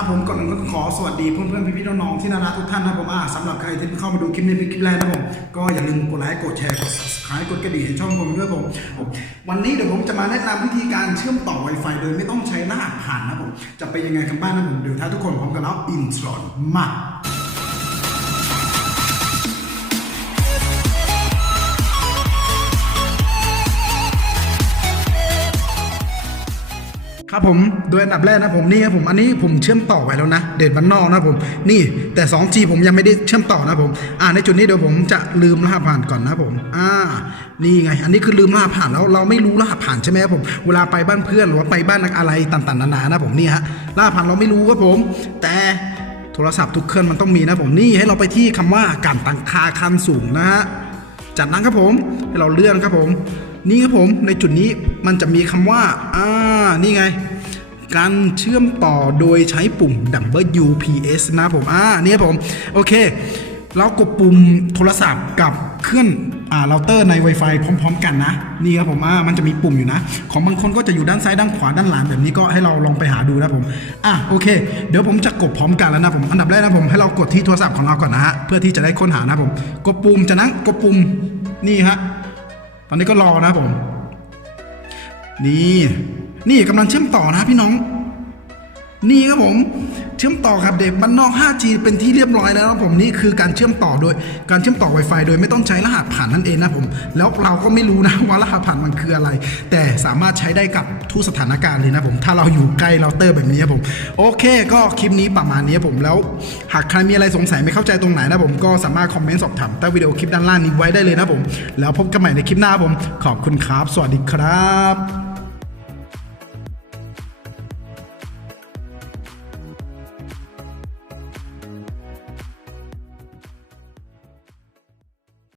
ครับผมก่อนอื่นก็ขอสวัสดีเพื่อนเพื่อนพี่พี่ๆน้องๆที่น่ารักทุกท่านนะผมอ่าสำหรับใครที่เข้ามาดูคลิปนี้เป็นคลิปแรกนะผมก็อย่าลืมกดไลค์กดแชร์กด subscribe กดกระดิ่งให้ช่องผมด้วยผมวันนี้เดี๋ยวผมจะมาแนะนำวิธีการเชื่อมต่อ Wi-Fi โดยไม่ต้องใช้รหัสผ่านนะผมจะเป็นยังไงกันบ้างนะผมเดี๋ยวถ้าทุกคนพร้อมกันแล้วอินสตอนมา ครับผมโดยอันดับแรกนะผมนี่ครับผมอันนี้ผมเชื่อมต่อไว้แล้วนะเด็ดบ้านนอกนะผมนี่แต่ 2G ผมยังไม่ได้เชื่อมต่อนะผมอ่าในจุดนี้เดี๋ยวผมจะลืมรหัสผ่านก่อนนะผมอ่านี่ไง อันนี้คือลืมรหัสผ่านแล้วเราไม่รู้รหัสผ่านใช่ไหมครับผมเวลาไปบ้านเพื่อนหรือว่าไปบ้านอะไรต่างๆนานานะผมนี่ฮะรหัสผ่านเราไม่รู้ครับผม แต่โทรศัพท์ทุกเครื่องมันต้องมีนะผมนี่ให้เราไปที่คำว่าการตั้งค่าขั้นสูงนะฮะจากนั้นครับผมให้เราเลื่อนครับผม นี่ครับผมในจุดนี้มันจะมีคำว่าอ่านี่ไง การเชื่อมต่อโดยใช้ปุ่ม WPS นะผมอ่านี่ครับผม โอเค เรากดปุ่มโทรศัพท์กับเครื่องอ่าเราเตอร์ใน Wi-Fi พร้อม ๆ กันนะ นี่ครับผมอ่ามันจะมีปุ่มอยู่นะ ของบางคนก็จะอยู่ด้านซ้ายด้านขวาด้านหลังแบบนี้ก็ให้เราลองไปหาดูนะผมอะโอเค เดี๋ยวผมจะกดพร้อมกันแล้วนะผมอันดับแรกนะผมให้เรากดที่โทรศัพท์ของเราก่อนนะฮะเพื่อที่จะได้ค้นหานะผมกดปุ่มจากนั้นกดปุ่มนี่ฮะ ตอนนี้ก็รอนะผม นี่ นี่กำลังเชื่อมต่อนะพี่น้อง นี่ครับผมเชื่อมต่อครับเด็กบ้านนอก 5G เป็นที่เรียบร้อยแล้วนะครับผมนี่คือการเชื่อมต่อโดยการเชื่อมต่อ Wi-Fi โดยไม่ต้องใช้รหัสผ่านนั่นเองนะผม แล้วเราก็ไม่รู้นะว่ารหัสผ่านมันคืออะไร แต่สามารถใช้ได้กับทุกสถานการณ์เลยนะผม ถ้าเราอยู่ใกล้เราเตอร์แบบนี้ครับผม โอเค ก็คลิปนี้ประมาณนี้ผมแล้วหากใครมีอะไรสงสัยไม่เข้าใจตรงไหนนะผมก็สามารถคอมเมนต์สอบถามใต้วิดีโอคลิปด้านล่างนี้ไว้ได้เลยนะผม แล้วพบกันใหม่ในคลิปหน้าผม ขอบคุณครับ สวัสดีครับ